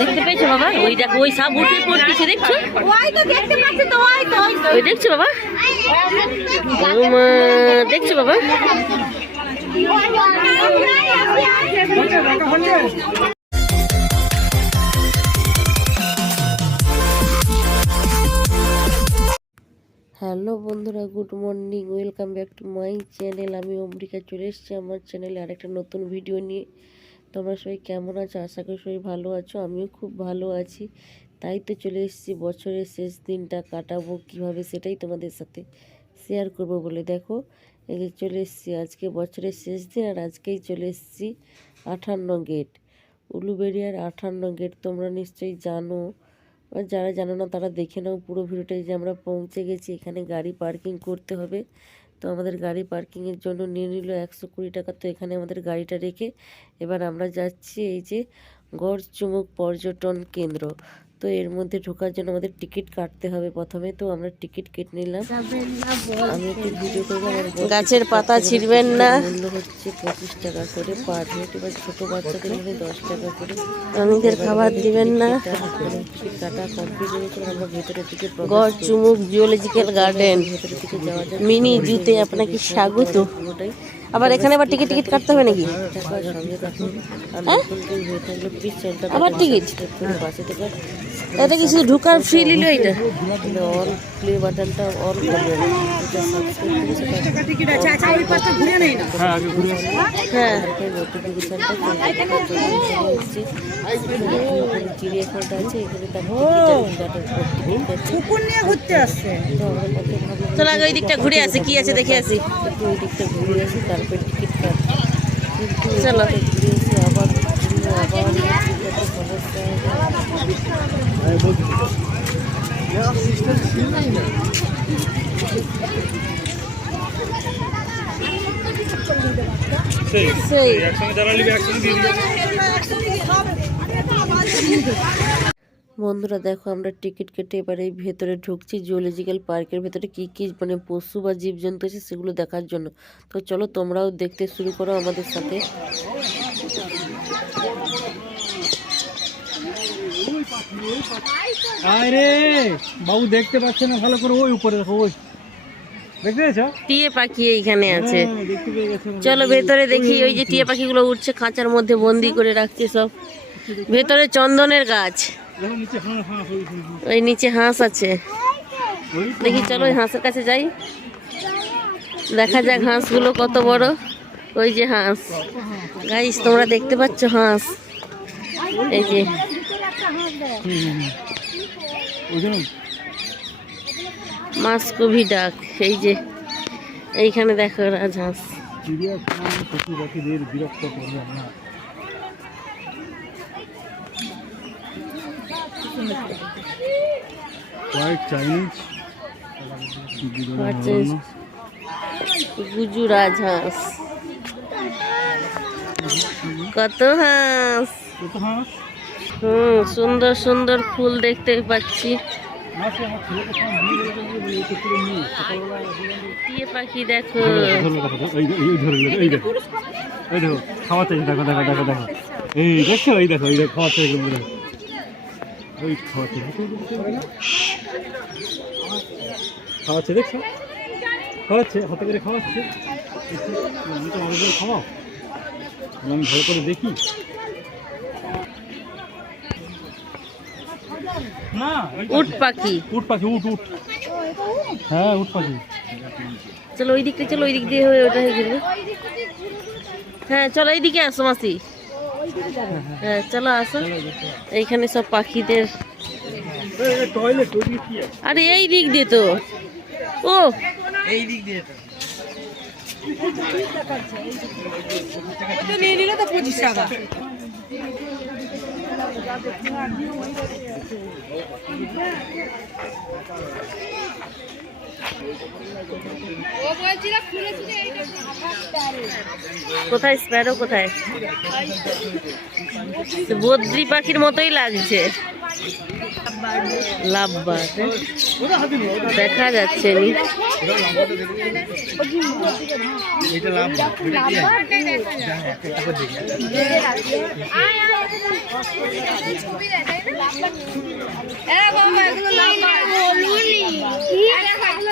দেখতে পেয়েছ বাবা? ওই দেখছ? ওই দেখছ বাবা? দেখছ বাবা? হ্যালো বন্ধুরা, good morning, welcome back to my channel. আমি অমরিকা চলে এসেছি আমার চ্যানেলে আরেকটা নতুন ভিডিও নিয়ে। তোমরা সবাই কেমন আছো? আশা করি সবাই ভালো আছো, আমিও খুব ভালো আছি। তাই তো চলে এসেছি, বছরের শেষ দিনটা কাটাবো কীভাবে সেটাই তোমাদের সাথে শেয়ার করব বলে। দেখো, এই চলে এসেছি, আজকে বছরের শেষ দিন আর আজকেই চলে এসেছি আঠান্ন গেট। উলুবেড়িয়ার আঠান্ন গেট, তোমরা নিশ্চয়ই জানো। যারা জানো না, তারা দেখে নাও পুরো ভিডিওটাই যে আমরা পৌঁছে গেছি, এখানে গাড়ি পার্কিং করতে হবে। তো আমাদের গাড়ি পার্কিংয়ের জন্য নিয়ে নিল একশো কুড়ি টাকা। তো এখানে আমাদের গাড়িটা রেখে এবার আমরা যাচ্ছি এই যে গড়চুমুক পর্যটন কেন্দ্র। তো এর মধ্যে ঢোকার জন্য আমাদের টিকিট কাটতে হবে প্রথমে তো আমরা টিকিট কেটে নিলাম। আমি একটু ভিডিও করব গাছের পাতা ছিঁড়বেন না। মূল্য হচ্ছে পঁচিশ টাকা করে পার হেড এবার ছোটো বাচ্চাদের হলে দশ টাকা করে। প্রাণীদের খাবার দিবেন না। কাটা কমপ্লিট হয়ে গেছে আমরা ভেতরের দিকে গড় চুমুক জিওলজিক্যাল গার্ডেন ভেতরের দিকে যাওয়া যায় মিনি জুতে আপনাকে স্বাগত পুরোটাই আবার এখানে আবার টিকিট টিকিট কাটতে হবে নাকি? হয়ে? আবার টিকিট? এটা কি শুধু ঢুকার ফ্রি নিল এটা? অল প্লে বাটনটা হ্যাঁ। চিড়িয়াখানাটা আছে এখানে তার ঘুরতে আসছে। চলো আগে ওই দিকটা ঘুরে আসি কি আছে দেখে আসি। ওই দিকটা ঘুরে আসি তারপর কিন্তু আবার আবার কত সমস্যা হয়ে গেল। বন্ধুরা দেখো আমরা টিকিট কেটে এবারে এই ভেতরে ঢুকছি জুলজিক্যাল পার্কের ভেতরে। কি কি মানে পশু বা জীবজন্তু আছে সেগুলো দেখার জন্য। তো চলো তোমরাও দেখতে শুরু করো আমাদের সাথে। আরে বাবু দেখতে পাচ্ছে না ভালো করে ওই উপরে দেখো ওই। টিয়ে পাখি এইখানে আছে। হ্যাঁ, গেছে চলো ভেতরে দেখি ওই যে টিয়ে পাখিগুলো উঠছে খাঁচার মধ্যে বন্দি করে রাখছে সব। ভেতরে চন্দনের গাছ। ওই নিচে হাঁস আছে। দেখি চলো ওই হাঁসের কাছে যাই। দেখা যাক হাঁসগুলো কত বড়। ওই যে হাঁস। গাইস তোমরা দেখতে পাচ্ছ হাঁস। এই যে। জন্য ডাক এই যে। এইখানে দেখো রাজহাঁস চিড়িয়াখানা পশু পাখিদের বিরক্ত করবে হোয়াইট চাইনিজ হচ্ছে গুজু রাজহাঁস কত হাঁস? কত হাঁস? হুম সুন্দর সুন্দর ফুল দেখতে পাচ্ছি। পাখি দেখো। দেখো দেখো, দেখো এই দেখো এই দেখো খাওয়াতে দেখো দেখো দেখো দেখো। এই দেখছ এই দেখো এই দেখো খাওয়াতে দেখো দেখো। ওই খাওয়াতে খাওয়াচ্ছে দেখছ? খাওয়াচ্ছে হাতে করে খাওয়াচ্ছে। আমি তো আমাদের খাওয়াও আমি ভালো করে দেখি। উট পাখি। উট পাখি উট উট। হ্যাঁ উট পাখি। চলো ওই দিকটা চলো ওই দিক দিয়ে হয়ে ওটা হয়ে যাবে। হ্যাঁ চলো এইদিকে আসো মাসি। হ্যাঁ চলো আসো এইখানে সব পাখিদের। দিকে আরে, এই দিক দিয়ে তো। ও। নিয়ে নিল তো পঁচিশ টাকা কোথায় স্প্যারো, কোথায়? বদ্রি পাখির মতোই লাগছে। লাভবার দেখা যাচ্ছে নি। কাটু লুটিনো গা- গালা কত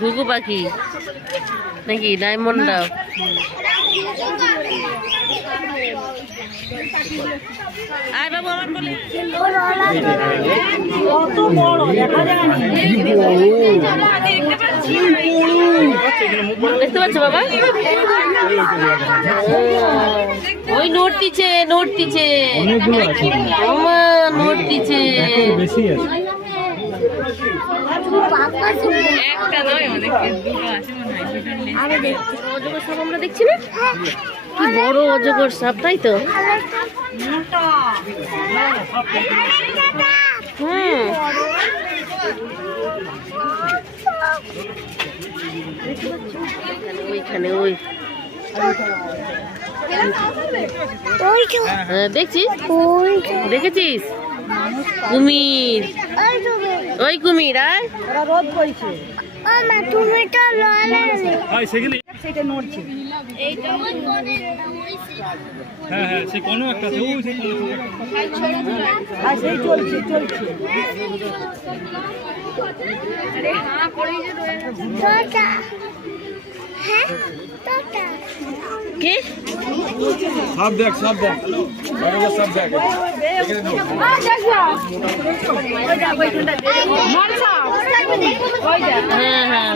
ঘুঘু পাখি। নাকি ডায়মন্ড ডাব? আয় বাবু আমার কোলে। দেখতে পাচ্ছ বাবা? ওই নড়তিছে নড়তিছে অনেকগুলো আছে। আমা নড়তিছে একের বেশি আছে অজগর সাপ আমরা দেখছি না? কি বড় অজগর সাপ তাই তো? হুম ওইখানে ওই। হ্যাঁ, দেখছিস? দেখেছিস? কুমির। ওই কুমির আয় হয় সেখানে সেটা নড়ছে। হ্যাঁ হ্যাঁ সে কোনো একটা আছে ওই সে আর সেই চলছে চলছে। কে? সব দেখ সব দেখ সব দেখ। হ্যাঁ হ্যাঁ।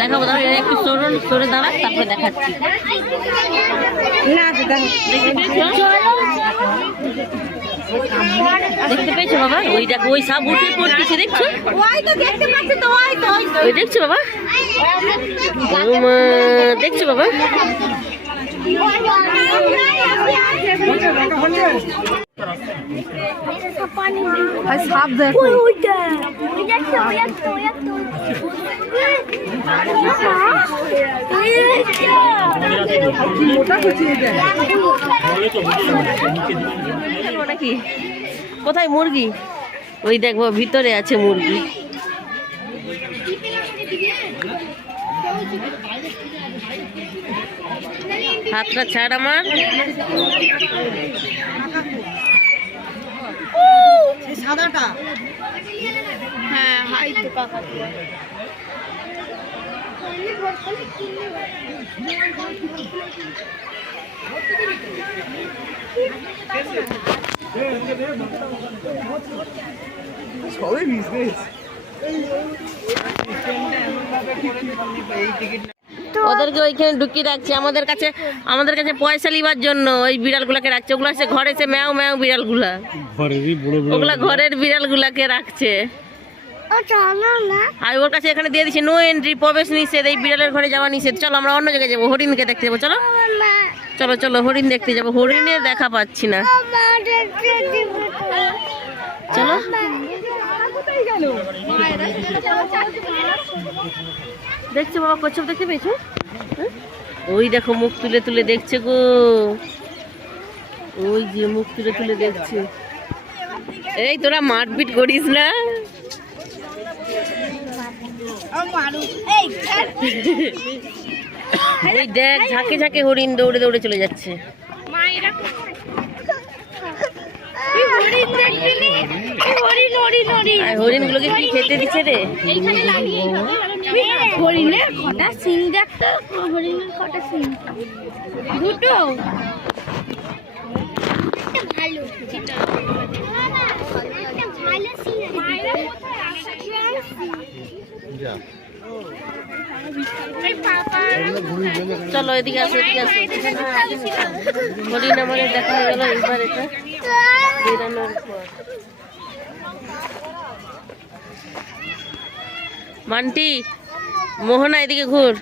দেখাবো দাঁড়া একটু সরুন সরে দাঁড়া তারপরে দেখাচ্ছি। না দাদা দেখতে পেয়েছ বাবা? ওই দেখো ওই সাপ উঠে পড়তেছে দেখছ? ওই তো দেখতে পাচ্ছি তো ওই তো ওই তো। ওই দেখছ বাবা? মা, দেখছ বাবা? সাপ দেখো। মোটা কোথায় মুরগি? ওই দেখব ভিতরে আছে মুরগি। হাতটা ছাড় আমার। সেই সাদাটা ওদেরকে ওইখানে ঢুকিয়ে রাখছে। আমাদের কাছে আমাদের কাছে পয়সা লিবার জন্য ওই বিড়ালগুলাকে রাখছে। ওগুলো এসে ঘরে এসে ম্যাও ম্যাও বিড়ালগুলা। ঘরেরই বড় বড় ওগুলা ঘরের বিড়ালগুলাকে রাখছে। আর ওর কাছে এখানে দিয়ে দিচ্ছে নো এন্ট্রি প্রবেশ নিষেধ এই বিড়ালের ঘরে যাওয়া নিষেধ। চলো আমরা অন্য জায়গায় যাব হরিণকে দেখতে যাব চলো। চলো চলো, হরিণ দেখতে যাব। হরিণের দেখা পাচ্ছি না। চলো। দেখছ বাবা, কচ্ছপ দেখতে পেয়েছ? হ্যাঁ? ওই দেখো, মুখ তুলে তুলে দেখছে গো। ওই যে মুখ তুলে তুলে দেখছে। এই, তোরা মারপিট করিস না? ওই দেখ ঝাঁকে ঝাঁকে হরিণ দৌড়ে দৌড়ে চলে যাচ্ছে। আর হরিণ গুলোকে কি খেতে দিচ্ছে রে? হরিণের কটা সিং দেখতো হরিণের কটা সিং। দুটো। ভালো। ভালো সিং। পাপা চলো এদিকে আসো এদিকে আসো। হরিণ আমাদের দেখা হয়ে গেল এবার এটা। মান্টি, মোহনা, এদিকে ঘুর।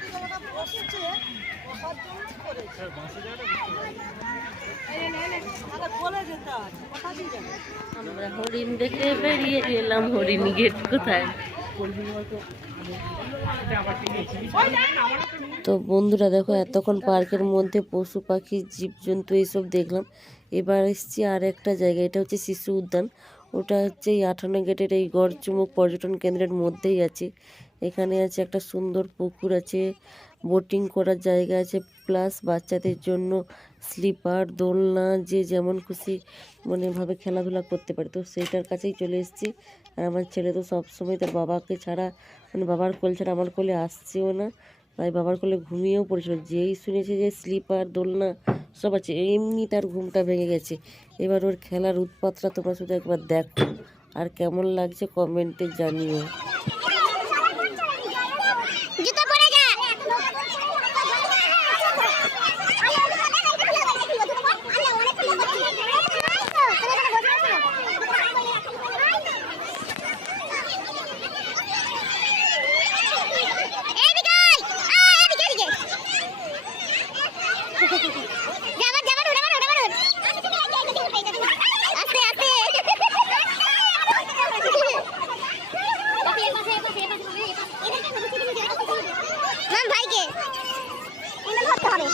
হরিণ দেখে বেরিয়ে এলাম হরিণ গেট কোথায়? তো বন্ধুরা দেখো, এতক্ষণ পার্কের মধ্যে পশু পাখি, জীবজন্তু এইসব দেখলাম। এবার এসছি আর একটা জায়গা এটা হচ্ছে শিশু উদ্যান। ওটা হচ্ছে এই আঠান্ন গেটের এই গড়চুমুক পর্যটন কেন্দ্রের মধ্যেই আছে। এখানে আছে একটা সুন্দর পুকুর আছে। বোটিং করার জায়গা আছে প্লাস বাচ্চাদের জন্য স্লিপার দোলনা, যে যেমন খুশি মানে ভাবে খেলাধুলা করতে পারে। তো সেইটার কাছেই চলে এসেছি। আর আমার ছেলে তো সবসময় তার বাবাকে ছাড়া মানে বাবার কোল ছাড়া আমার কোলে আসছেও না। তাই বাবার কোলে ঘুমিয়েও পড়েছিল। যেই শুনেছে যে স্লিপার দোলনা সব আছে, এমনি তার ঘুমটা ভেঙে গেছে। এবার ওর খেলার উৎপাতটা তোমরা শুধু একবার দেখো। আর কেমন লাগছে কমেন্টে জানিও।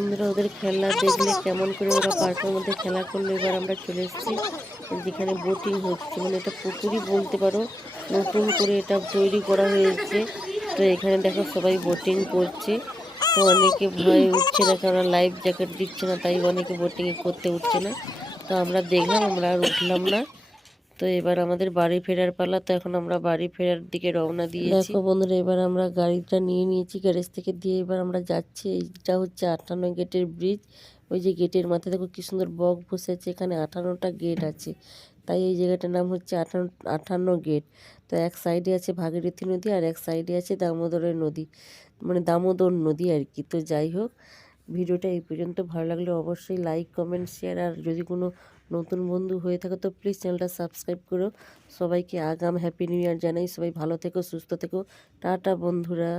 বন্ধুরা ওদের খেলা দেখলে কেমন করে ওরা পার্কের মধ্যে খেলা করল, এবার আমরা চলে এসেছি। যেখানে বোটিং হচ্ছে মানে এটা পুকুরই বলতে পারো, নতুন করে এটা তৈরি করা হয়েছে। তো এখানে দেখো সবাই বোটিং করছে। তো অনেকে ভয় উঠছে না, কারণ লাইফ জ্যাকেট দিচ্ছে না, তাই অনেকে বোটিং করতে উঠছে না। তো আমরা দেখলাম, আমরা আর উঠলাম না। তো এবার আমাদের বাড়ি ফেরার পালা, তো এখন আমরা বাড়ি ফেরার দিকে রওনা দিয়েছি। দেখো বন্ধুরা, এবার আমরা গাড়িটা নিয়ে নিয়েছি গ্যারেজ থেকে, দিয়ে এবার আমরা যাচ্ছি, এইটা হচ্ছে আটান্ন গেটের ব্রিজ ওই যে গেটের মাথায় দেখো কি সুন্দর বক বসে আছে এখানে আটান্নটা গেট আছে। তাই এই জায়গাটার নাম হচ্ছে আটান্ন আটান্ন গেট তো এক সাইডে আছে ভাগীরথী নদী, আর এক সাইডে আছে দামোদরের নদী। মানে দামোদর নদী আর কি। তো যাই হোক, ভিডিওটা এই পর্যন্ত। ভালো লাগলে অবশ্যই লাইক কমেন্ট শেয়ার আর যদি কোনো নতুন বন্ধু হয়ে থাকে তো প্লিজ চ্যানেলটা সাবস্ক্রাইব করো। সবাইকে আগাম হ্যাপি নিউ ইয়ার জানাই। সবাই ভালো থেকো, সুস্থ থেকো। টাটা বন্ধুরা।